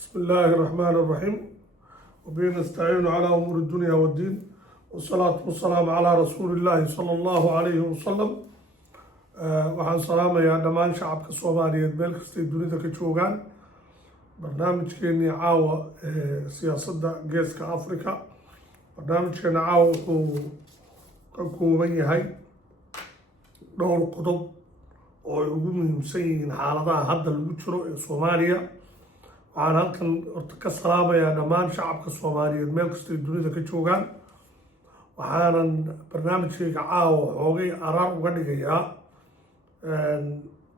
بسم الله الرحمن الرحيم وبه نستعين على أمور الدنيا والدين والصلاة والسلام على رسول الله صلى الله عليه وسلم waxaan salaamayaa dhammaan shacabka Soomaaliyeed meel kasta dunida ka joogaan barnaamijkeennii caawa siyaasadda geeska Afrika barnaamijkeena caawa wuxuu ka kooban yahay dhowr qodob oo ay ugu muhiimsan yihiin xaaladaha hadda lagu jiro ee Soomaaliya waxaan halkan horta ka salaamayaa dhammaan shacabka Soomaaliyeed meel kasta dunida ka joogaan waxaanan barnaamijkayga caawa xoogay araar uga dhigayaa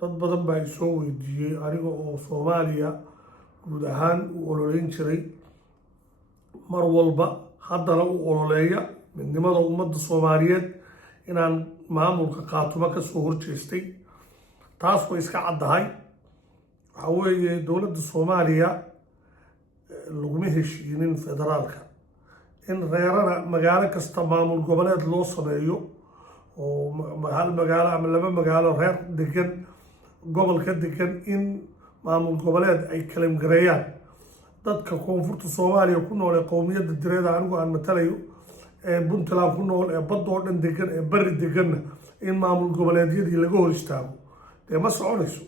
dad badan baa isoo weydiiyey aniga oo Soomaaliya guud ahaan u ololeyn jiray mar walba haddana u ololeeya midnimada ummadda Soomaaliyeed inaan maamulka qaatumo ka soo horjeestay taas way iska caddahay waxa weeye dowladda Soomaaliya laguma heshiinin federaalka in reerana magaalo kasta maamul goboleed loo sameeyo oo hal magaalo ama laba magaalo reer degan gobolka degan in maamul goboleed ay kala gareeyaan dadka koonfurta Soomaaliya ku nool ee qowmiyadda direeda anigu aan matalayo ee Puntland ku nool ee badda oo dhan degan ee bari deganna in maamul goboleedyadii laga hor istaago dee ma soconayso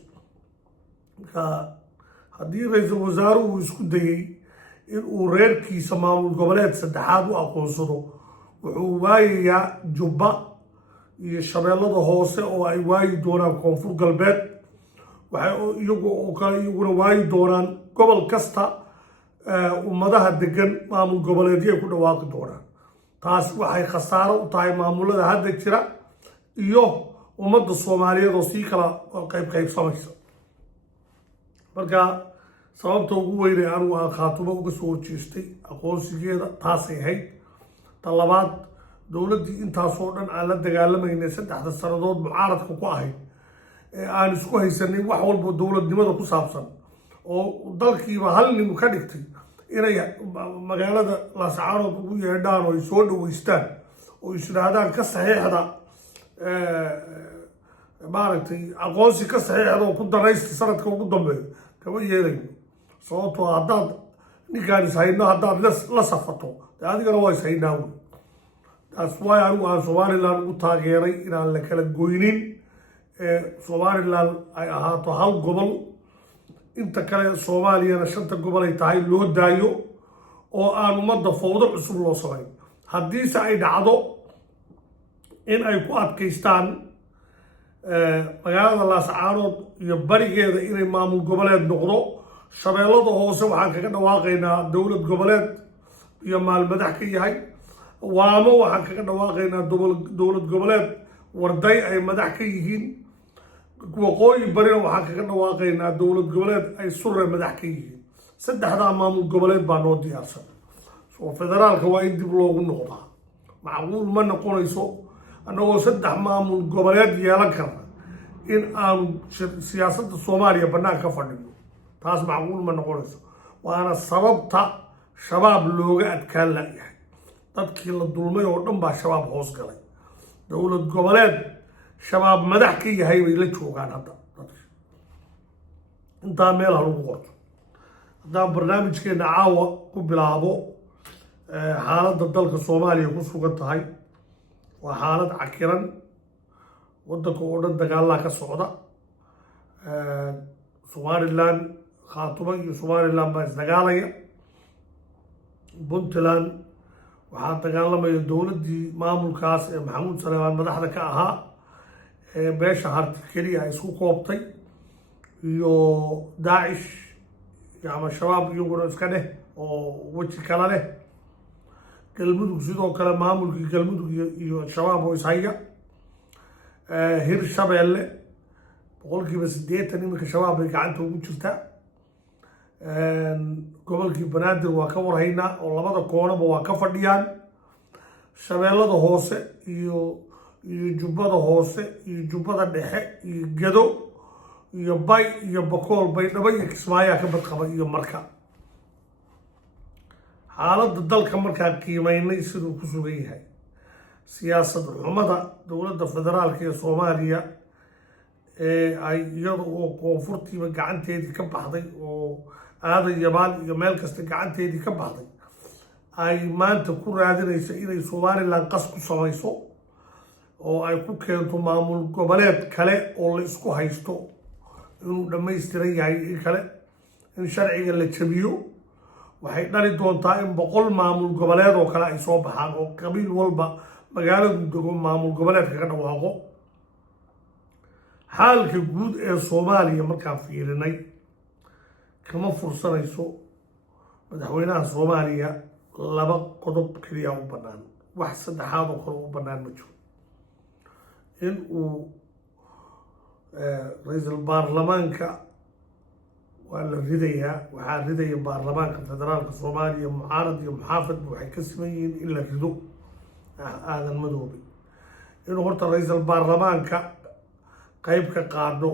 haddii ra'iisul wasaaruhu isku dayay in uu reerkiisa maamul goboleed saddexaad u aqoonsado wuxuu waayayaa Jubba iyo shabeellada hoose oo ay waayi doonaan koonfur galbeed waxay iyaguna waayi doonaan gobol kasta ummadaha degan maamul goboleedyo ay ku dhawaaqi doonaan taas waxay khasaaro u tahay maamulada hadda jira iyo ummadda Soomaaliyeed oo sii kala qaybsamaysa marka sababta ugu weyn ee anigu aan qaatumo uga soo horjeestay aqoonsigeeda taasay ahayd ta labaad dowladdii intaasoo dhan aan la dagaalamaynay saddexda sannadood mucaaradka ku ahayd ee aan isku haysanay wax walba dowladnimada ku saabsan oo dalkiiba hal nin ka dhigtay inay magaalada Laascaanood ugu yeedhaan oo ay soo dhaweystaan oo isdhaahdaan ka saxiixda maaragtay aqoonsi ka saxiixda oo ku daraysta sanadka ugu dambeeya kama yeelayno sababtoo haddaad ninkaan ishayno haddaad la safato dee adigana waa ishaynaa wey taas waay anigu aan Somaliland ugu taageeray inaan la kala goynin Somaliland ay ahaato hal gobol inta kale Soomaaliyana shanta gobol ay tahay loo daayo oo aan ummadda fowdo cusub loo samayn haddiise ay dhacdo in ay ku adkaystaan magaalada Laascaanood iyo barigeeda inay maamul goboleed noqdo shabeellada hoose waxaan kaga dhawaaqaynaa dowlad goboleed iyo maalmadax ka yahay waamo waxaan kaga dhawaaqaynaa dowlad goboleed warday ay madax ka yihiin waqooyi barina waxaan kaga dhawaaqaynaa dowlad goboleed ay surre madax ka yihiin saddexdaa maamul goboleed baa noo diyaarsan soo federaalka waa in dib loogu noqdaa macquul ma noqonayso annagoo saddex maamul goboleed yeelan karna in aanu siyaasadda Soomaaliya bannaan ka fadhino taas macquul ma noqonayso waana sababta shabaab looga adkaan layahay dadkii la dulmay oo dhan baa shabaab hoos galay dowlad goboleed shabaab madax ka yahay bay la joogaan hadda intaa meel ha lagu qorto haddaan barnaamijkeena caawa ku bilaabo xaaladda dalka Soomaaliya ku sugan tahay waa xaalad cakiran waddanka oo dhan dagaalaa ka socda Somaliland qaatumo iyo Somaliland baa isdagaalaya Puntland waxaa dagaalamaya dowladdii maamulkaas ee Maxamuud Saleemaan madaxda ka ahaa ee beesha harti keliya ay isku koobtay iyo Daacish ama shabaab iyaguna iska dheh oo weji kala leh galmudug sidoo kale maamulkii galmudug iyo shabaab oo ishaya Hirshabeelle boqolkiiba 80 iminka shabaab ay gacanta ugu jirtaa gobolkii Banaadir waa ka warhaynaa oo labada koonaba waa ka fadhiyaan shabeellada hoose iyo jubbada hoose iyo jubbada dhexe iyo Gado iyo Bay iyo Bakool Baydhabo iyo Kismaayo ka badqaba iyo marka xaaladda dalka markaan qiimeynay siduu ku sugan yahay siyaasad xumada dowladda federaalka ee Soomaaliya ay iyada oo koonfurtiiba gacanteedii ka baxday oo aadan yabaal iyo meel kasta gacanteedii ka baxday ay maanta ku raadinayso inay somalilan qas ku samayso oo ay ku keento maamul goboleed kale oo la isku haysto inuu dhammaystiran yahay in kale in sharciga la jabiyo waxay dhali doontaa in 100 maamul goboleed oo kale ay soo baxaan oo qabiil walba magaaladu dego maamul goboleedka ka dhawaaqo xaalka guud ee Soomaaliya markaan fiirinay kama fursanayso madaxweynaha Soomaaliya laba qodob kaliya u banaan wax saddexaad oo kale u banaan ma jiro in uu ra'iisul baarlamaanka waa la ridayaa waxaa ridaya baarlamaanka federaalka Soomaaliya mucaarad iyo muxaafid waxay ka siman yihiin in la rido aadan madoobe inuu horta ra'iisul baarlamaanka qayb ka qaado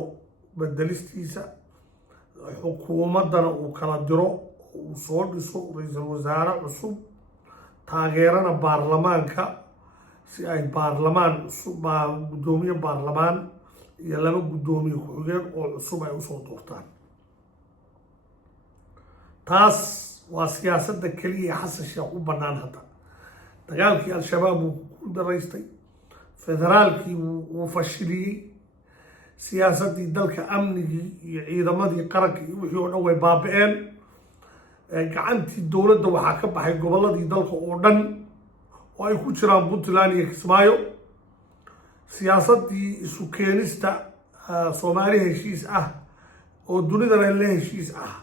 bedelistiisa xukuumadana uu kala diro uu soo dhiso ra'iisul wasaare cusub taageerana baarlamaanka si ay baarlamaan cusub gudoomiye baarlamaan iyo laba gudoomiye ku-xigeen oo cusub ay usoo doortaan taas waa siyaasadda kaliya xasan sheekh u bannaan hadda dagaalkii al-shabaab uu ku daraystay federaalkii wuu fashiliyey siyaasaddii dalka amnigii iyo ciidamadii qaranka iyo wixii oo dhan way baabi'een gacantii dowladda waxaa ka baxay gobolladii dalka oo dhan oo ay ku jiraan Puntland iyo Kismaayo siyaasaddii isu keenista Soomaali heshiis ah oo dunidana la heshiis ah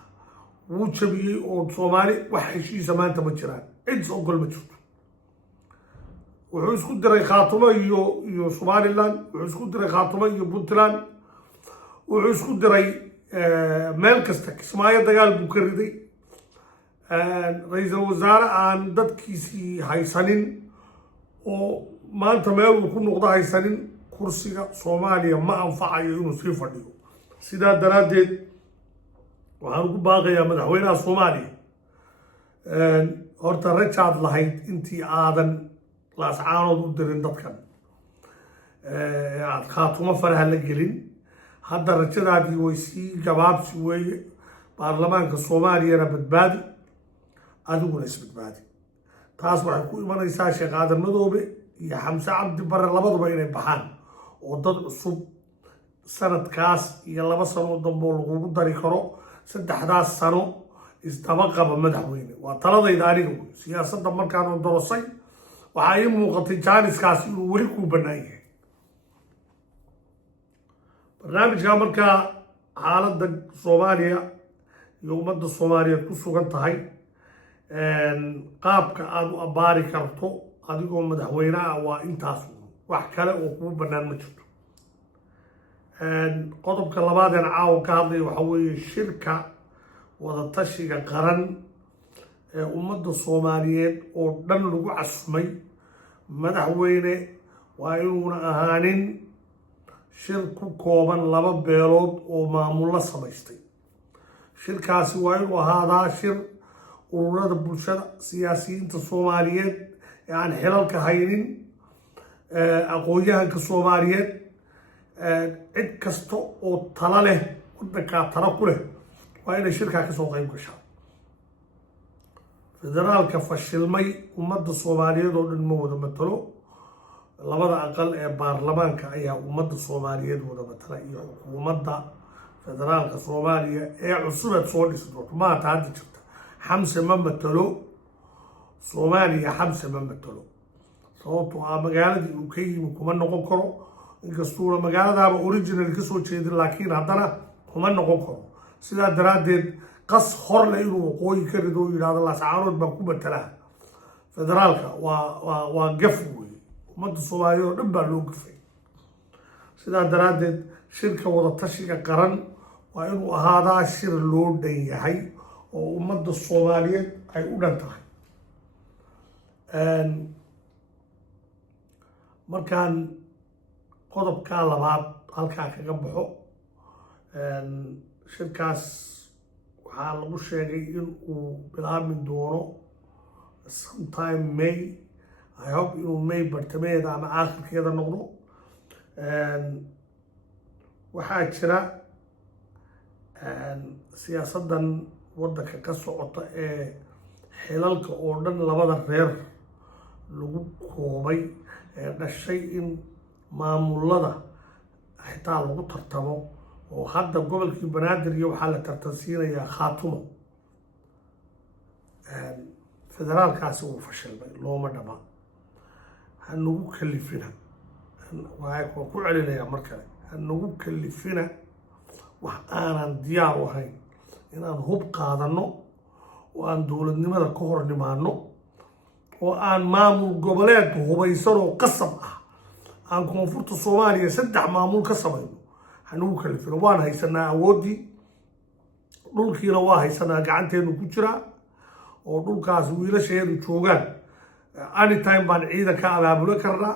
wuu jabiyey oo Soomaali wax heshiisa maanta ma jiraan cid ogol ma jirto wuxuu isku diray Khaatumo iyo Somaliland wuxuu isku diray Khaatumo iyo Puntland wuxuu isku diray meel kasta Kismaayo dagaal buu ka riday ra'iisul wasaare aan dadkiisii haysanin oo maanta meel uu ku noqdo haysanin kursiga Soomaaliya ma anfacayo inuu sii fadhiyo sidaa daraaddeed waxaan ku baaqayaa madaxweynaha Soomaaliya horta rajaad lahayd intii aadan laascaanood u dirin dadkan aad Khaatumo faraha la gelin hadda rajadaadii way sii gabaabsi weeye baarlamaanka Soomaaliyana badbaadi adiguna isbadbaadi taas waxay ku imanaysaa Sheekh Aadan Madoobe iyo Xamse Cabdi Barre labaduba inay baxaan oo dad cusub sanadkaas iyo 2 sano dambe lagu dari karo 3 sano isdaba qaba madaxweyne waa taladayda aniga siyaasadda markaan doorasay waxaa ii muuqatay jaaniskaas inuu weli ku bannaan yahay barnaamijka markaa xaaladda Soomaaliya iyo ummadda Soomaaliyeed ku sugan tahay qaabka aad u abaari karto adigoo madaxweyne ah waa intaas wax kale oo kugu bannaan ma jirto qodobka labaad ee caawa ka hadlay waxa weeye shirka wada tashiga qaran ee ummadda Soomaaliyeed oo dhan lagu casumay madaxweyne waa inuuna ahaanin shir ku kooban 2 beelood oo maamulo samaystay shirkaasi waa inuu ahaadaa shir ururada bulshada siyaasiyiinta Soomaaliyeed ee aan xilalka haynin aqoonyahanka Soomaaliyeed cid kasta oo tala leh waddanka tala ku leh waa inay shirkaa ka soo qayb gashaan federaalka fashilmay ummadda Soomaaliyeed oo dhan ma wada matalo labada aqal ee baarlamaanka ayaa ummadda Soomaaliyeed wada matala iyo xukuumadda federaalka Soomaaliya ee cusub soo dhisi doonto maanta hadda jirta Xamse ma matalo Soomaaliya Xamse ma matalo sababtoo ah magaaladii uu ka yimi kuma noqon karo inkastoo magaaladaaba original ka soo jeedin laakiin haddana kuma noqon karo sidaa daraaddeed qas hor leh inuu waqooyi ka rido oo yidhaahdo laascaanood baan ku matalaa federaalka waa gaf weeye ummadda Soomaaliyeed oo dhan baa loo gafay sidaa daraaddeed shirka wada tashiga qaran waa inuu ahaadaa shir loo dhan yahay oo ummadda Soomaaliyeed ay u dhan tahay markaan qodobka labaad halkaa kaga baxo shirkaas waxaa lagu sheegay in uu bilaabmi doono sometime May I hope inuu May bartameeda ama aakhirkeeda noqdo waxaa jira siyaasaddan waddanka ka socota ee xilalka oo dhan labada reer lagu koobay ee dhashay in maamulada xitaa lagu tartamo oo hadda gobolkii banaadir iyo waxaa la tartansiinayaa khaatumo federaalkaasi wuu fashilmay looma dhama hanagu kalifina waa ku celinayaa mar kale hanagu kalifina wax aanan diyaar u ahayn inaan hub qaadano oo aan dowladnimada ka hor nimaano oo aan maamul goboleed hubaysan oo qasab ah aan koonfurta Soomaaliya 3 maamul ka samayno hanagu kalifina waan haysanaa awoodii dhulkiina waa haysanaa gacanteenu ku jira oo dhulkaas wiilasheedu joogaan anytime baan ciidan ka abaabula karnaa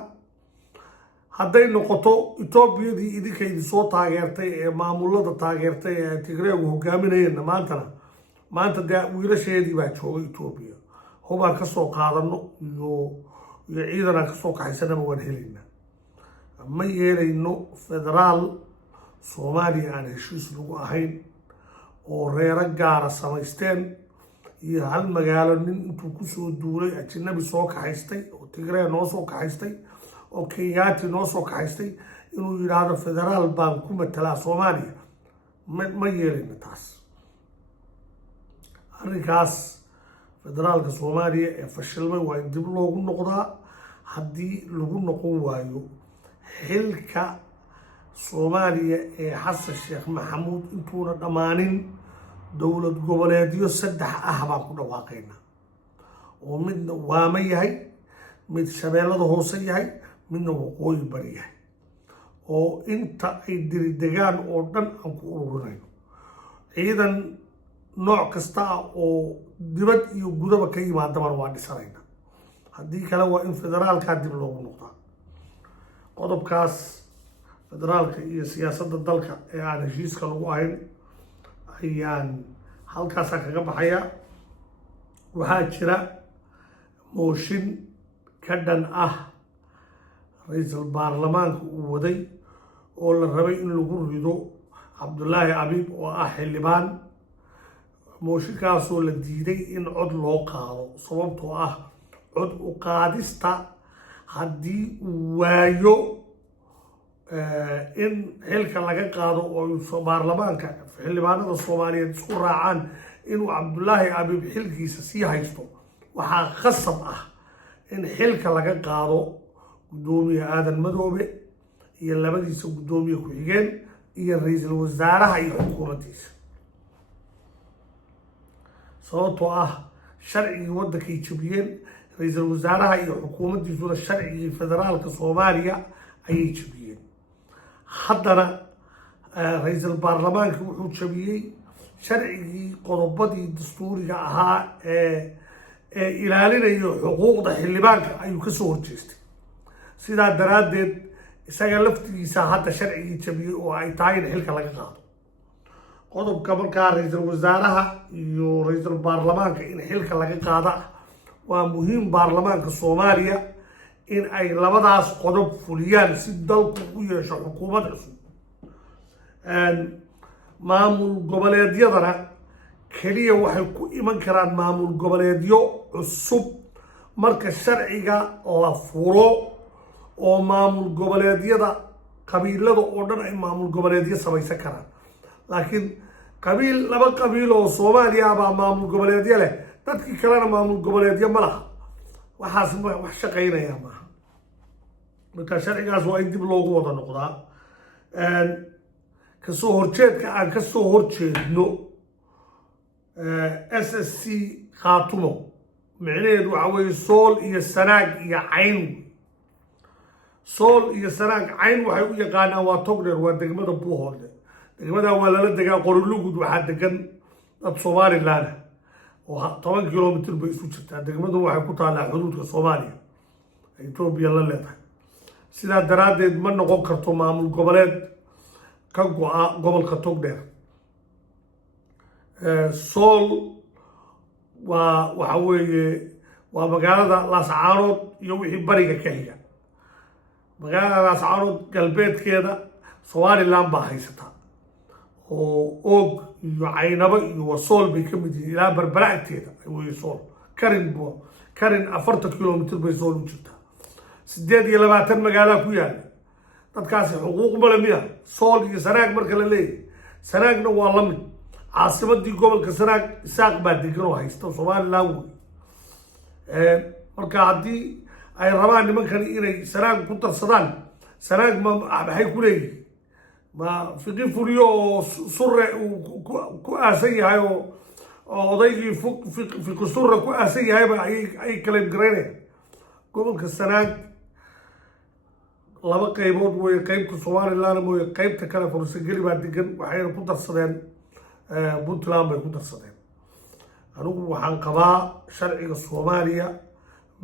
hadday noqoto Etoobiyadii idinkaydi soo taageertay ee maamulada taageertay ee Tigreegu hogaaminayeen maanta wiilasheedii baa joogay Etoobiya hubaan ka soo qaadano iyo ciidan ka soo kaxaysanaba waan helaynaa ma yeelayno federaal Soomaaliya aan heshiis lagu ahayn oo reero gaara samaysteen iyo hal magaalo nin intuu ku soo duulay ajnabi soo kaxaystay oo Tigreeg noo soo kaxaystay oo Kenyaati noo soo kaxaystay inuu yiraahdo federaal baan ku matalaa Soomaaliya ma yeelayno taas arrinkaas federaalka Soomaaliya ee fashilmay waa in dib loogu noqdaa haddii lagu noqon waayo xilka Soomaaliya ee Xasan Sheekh Maxamuud intuuna dhamaanin dowlad goboleedyo 3 ah baan ku dhawaaqaynaa oo midna waama yahay mid shabeellada hoose yahay midna waqooyi bari yahay oo inta ay diridegaan oo dhan aan ku ururinayo ciidan nooc kasta oo dibad iyo gudaba ka yimaadaba waa dhisayna haddii kale waa in federaalka dib loogu noqdaa qodobkaas federaalka iyo siyaasadda dalka ee aan heshiiska lagu ahayn ayaan halkaas kaga baxaya waxaa jira mooshin ka dhan ah ra'iisul baarlamaanka uu waday oo la rabay in lagu rido Cabdullaahi Abiib oo ah xildhibaan mooshinkaasoo la diiday in cod loo qaado sababtoo ah cod u qaadista haddii uu waayo in xilka laga qaado oo baarlamaanka xildhibaanada Soomaaliyeed isku raacaan inuu Cabdullaahi Abiib xilkiisa sii haysto waxaa khasab ah in xilka laga qaado gudoomiye Aadan Madoobe iyo labadiisa gudoomiye ku xigeen iyo ra'iisul wasaaraha iyo xukuumaddiisa sababtoo ah sharcigii waddankay jabiyeen ra'iisul wasaaraha iyo xukuumaddiisuna sharcigii federaalka Soomaaliya ayay jabiyeen haddana ra'iisul baarlamaanka wuxuu jabiyey sharcigii qodobadii dastuuriga ahaa ee ilaalinayo xuquuqda xildhibaanka ayuu ka soo horjeestay sidaa daraaddeed isaga laftigiisa hadda sharcigii jabiyey oo ay tahay in xilka laga qaado qodobka markaa ra'iisul wasaaraha iyo ra'iisul baarlamaanka in xilka laga qaada waa muhiim baarlamaanka Soomaaliya in ay labadaas qodob fuliyaan si dalku u yeesho xukuumad cusub maamul goboleedyadana kaliya waxay ku iman karaan maamul goboleedyo cusub marka sharciga la furo oo maamul goboleedyada qabiilada oo dhan ay maamul goboleedyo samaysan karaan laakiin laba qabiil oo Soomaaliya baa maamul goboleedyo leh dadkii kalena maamul goboleedyo ma laha waxaas wax shaqaynaya maaha marka sharcigaas waa in dib loogu wada noqdaa kasoo horjeedka aan kasoo horjeedno SSC Khaatumo micnaheedu waxa weeye Sool iyo Sanaag iyo Cayn Sool iyo Sanaag Cayn waxay u yaqaanaan waa Togdheer waa degmada Buuhoodle degmada waa lala degaa Qorolugud waxaa degan dad Somaliland oo 10 kilomitir bay isu jirtaa degmadu waxay ku taalaa xuduudka Soomaaliya Itoobiya la leedahay sidaa daraaddeed ma noqon karto maamul goboleed ka go'a gobolka Togdheer Sool waxa weeye waa magaalada Laascaanood iyo wixii bariga ka xiga magaalada Laascaanood galbeedkeeda Somaliland baa haysata oo oog iyo caynabo iyo wasool bay ka mid yihiin ilaa berbera agteeda wey sool karin 40 kilomitr bay sool u jirtaa 28 magaalaa ku yaala dadkaasi xuquuq male miya sool iyo sanaag marka la leeyahay sanaagna waa la mid caasimadii gobolka sanaag isaaq baa degan oo haysta somaliland wey marka haddii ay rabaan nimankani inay sanaag ku darsadaan sanaag maxay ku leeyihiin ma fiqi fuliyo oo surre uu ku aasan yahay oo odaygii fiqi surre ku aasan yahayba ay kala garaynayaan gobolka sanaag laba qaybood way qaybta somaliland mooye qaybta kale fursageli baa degan waxayna ku darsadeen puntland bay ku darsadeen anigu waxaan qabaa sharciga soomaaliya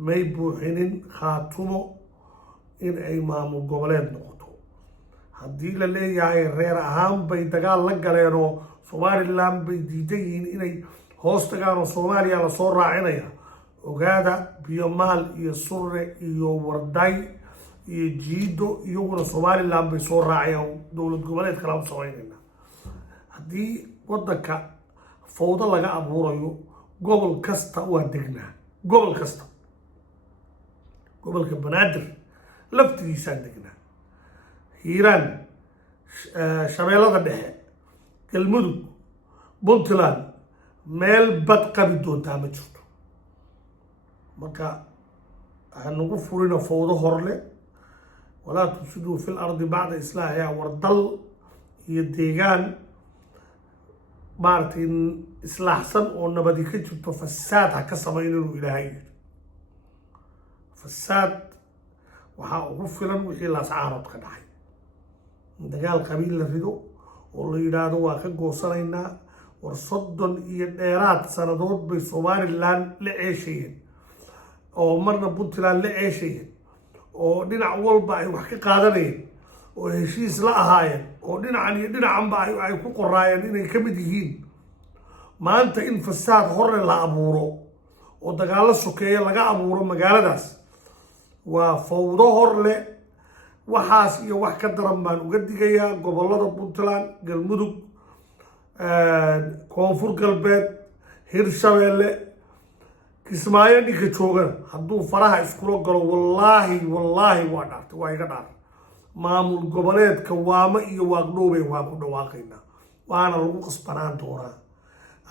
may buuxinin khaatumo in ay maamul goboleed noqoto haddii la leeyahay reer ahaan bay dagaal la galeen oo somaliland bay diidan yihiin inay hoos tagaan oo soomaaliya lasoo raacinaya ogaada biyomaal iyo surre iyo warday iyo jiido iyaguna somaliland bay soo raacayaan dowlad goboleed kala u samaynayna haddii waddanka fawdo laga abuurayo gobol kasta waa degnaa gobol kasta gobolka banaadir laftigiisaan degnaa hiiraan shabeellada dhexe galmudug puntland meel bad qabi doontaa ma jirto marka hanagu furina fawdo horle walaa tufsiduu fil ardi bacda islaaxiha war dal iyo deegaan maaragtay islaaxsan oo nabadi ka jirto fasaad ha ka samayn inuu ilaahay yidhi fasaad waxaa ugu filan wixii laascaarood ka dhacay in dagaal qabiil la rido oo la yidhaahdo waa ka goosanaynaa war 30 iyo dheeraad sanadood bay somaliland la ceeshayeen oo marna puntland la ceeshayeen oo dhinac walba ay wax ka qaadanayeen oo heshiis la ahaayeen oo dhinacan iyo dhinacanba ay ku qoraayeen inay ka mid yihiin maanta in fasaad hore la abuuro oo dagaallo sokeeya laga abuuro magaaladaas waa fawdo horle waxaas iyo wax ka daran baan uga digayaa gobollada puntland galmudug koonfur galbeed hirshabeelle kismaayo ninka joogana hadduu faraha iskula galo wallaahi waa dhaartay waa iga dhaartay maamul goboleedka waamo iyo waaqdhoobey waa ku dhawaaqaynaa waana lagu qasbanaan doonaa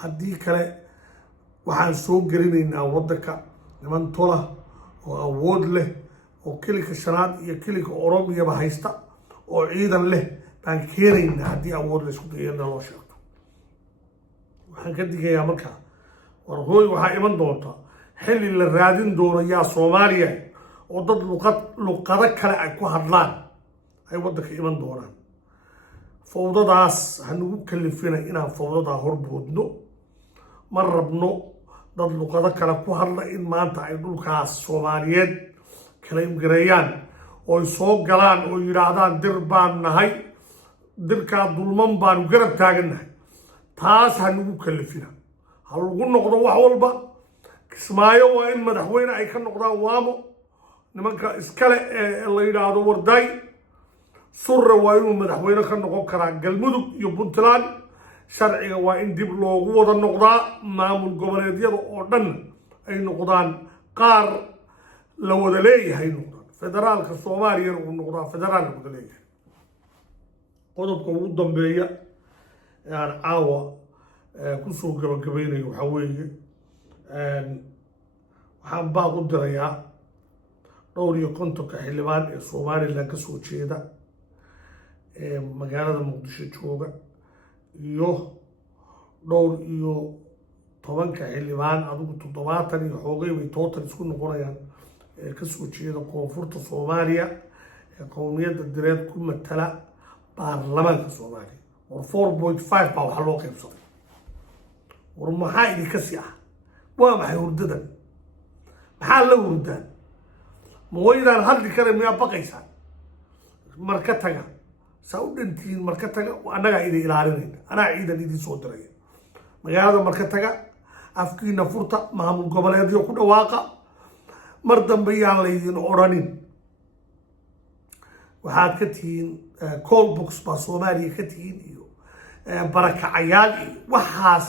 haddii kale waxaan soo gelinaynaa waddanka niman tola oo awood leh oo kilika shanaad iyo kilika oromiyaba haysta oo ciidan leh baan keenaynaa haddii awood la isku dayo in loo sheegto waxaan ka digayaa markaa war hooy waxaa iman doonta xilli la raadin doono yaa soomaaliya oo dad luqado kale ay ku hadlaan ay waddanka iman doonaan fawdadaas hanagu kalifina inaan fawdadaa horboodno ma rabno dad luqado kale ku hadla in maanta ay dhulkaas soomaaliyeed kala imgareeyaan oo ay soo galaan oo yidhaahdaan dir baan nahay dirkaa dulman baanu garab taagannahay taas hanagu kalifina ha lagu noqdo wax walba kismaayo waa in madaxweyne ay ka noqdaan waamo nimanka iskale ee la yidhaahdo warday surre waa inuu madaxweyne ka noqon karaa galmudug iyo puntland sharciga waa in dib loogu wada noqdaa maamul goboleedyada oo dhan ay noqdaan qaar la wada leeyahay noqdaan federaalka soomaaliyana uu noqdaa federaal la wada leeyahay qodobka ugu dambeeya ee aan caawa kusoo gabagabaynayo waxaa weeye waxaan baaq u dirayaa 50 xildhibaan ee somaliland ka soo jeeda ee magaalada muqdisho jooga iyo 12 xildhibaan adigu 70 iyo xoogay bay total isku noqonayaan ee ka soo jeeda koonfurta soomaaliya ee qowmiyadda direed ku matala baarlamaanka soomaaliya war 4.5 baa waxaa loo qaybsaday war maxaa idinka sii ah waa maxay hurdadan maxaa la hurdaan ma waydaan hadli kara miyaa baqaysaan marka taga saa u dhantihiin marka taga annagaa idin ilaalinayna anaa ciidan idin soo diraya magaalada marka taga afkiina furta maamul goboleedyo ku dhawaaqa mar dambe yaan laydin odhanin waxaad ka tihiin callbox baa soomaaliya ka tihiin iyo barakacayaal waxaas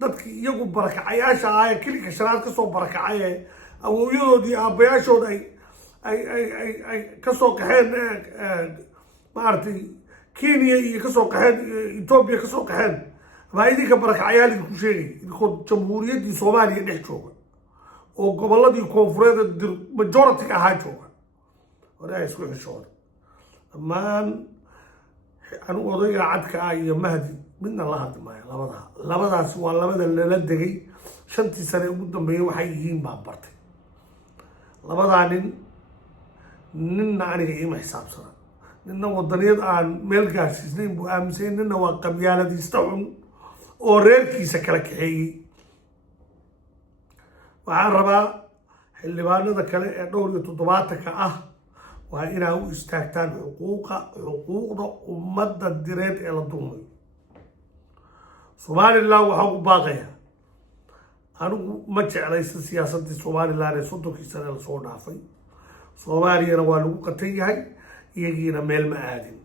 dadkii iyagu barakacayaasha ah ee kiliga shanaad kasoo barakacay ee awooyadoodii aabbayaashood ay kasoo qaxeen maaragtay Kenya iyo kasoo qaxeen Ethiopia kasoo qaxeen baa idinka barakacayaal idinku sheegay idinkoo jamhuuriyaddii Soomaaliya dhex jooga oo gobolladii koonfureed majority ahaa jooga walaal isku xishooda dhammaan anu odayga cadka ah iyo Mahdi midna la hadmaayo labadaas waa labada lala degay 5 sano ugu dambeeyay waxay yihiin baa bartay labadaa ninna aniga ima xisaabsana ninna wadaniyad aan meel gaarsiisnayn buu aaminsan ninna waa qabyaaladiista xun oo reerkiisa kala kaxeeyey waxaan rabaa xildhibaanada kale ee dhowr iyo 70 ah waa inaa u istaagtaan xuquuqda ummadda direed ee la dulmayo Somaliland waxaa u baaqaya anigu ma jeclaysan siyaasadii Somaliland ee 30 sano la soo dhaafay Soomaaliyana waa lagu qatan yahay iyagiina meel ma aadin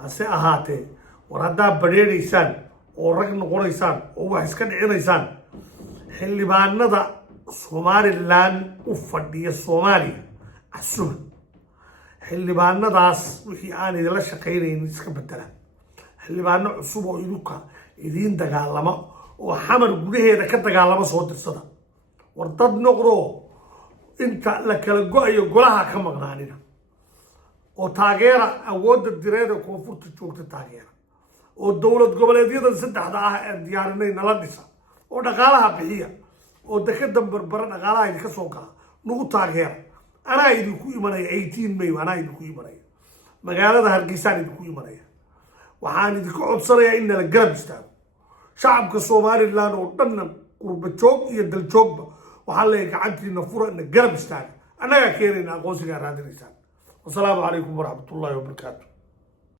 hase ahaatee war haddaa badheeraysaan oo rag noqonaysaan oo wax iska dhicinaysaan xildhibaanada Somaliland u fadhiya Soomaaliya casuba xildhibaanadaas wixii aan idila shaqaynayn iska bedela xildhibaano cusub oo idin dagaalama oo xamar gudaheeda ka dagaalama soo dirsada war dad noqdo inta la kala go'ayo golaha ka maqnaanina oo taageera awoodda direed ee koonfurta joogta taageera oo dowlad goboleedyada saddexda ah ee diyaarinay nala dhisa oo dhaqaalaha bixiya oo dekada barbara dhaqaalaha idinka soo gala nagu taageera anaa idinku imanaya 18 May anaa idinku imanaya magaalada Hargeysa idinku imanaya waxaan idinku codsanayaa in la garab istaago shacabka Somaliland oo dhan qurba joog iyo dal joogba waxaan leeyahay gacantiina fura in garab istaago anaga keenayna aqoonsiga raadinaysan wassalaamu calaykum waraxmatullaahi wabarakaatuh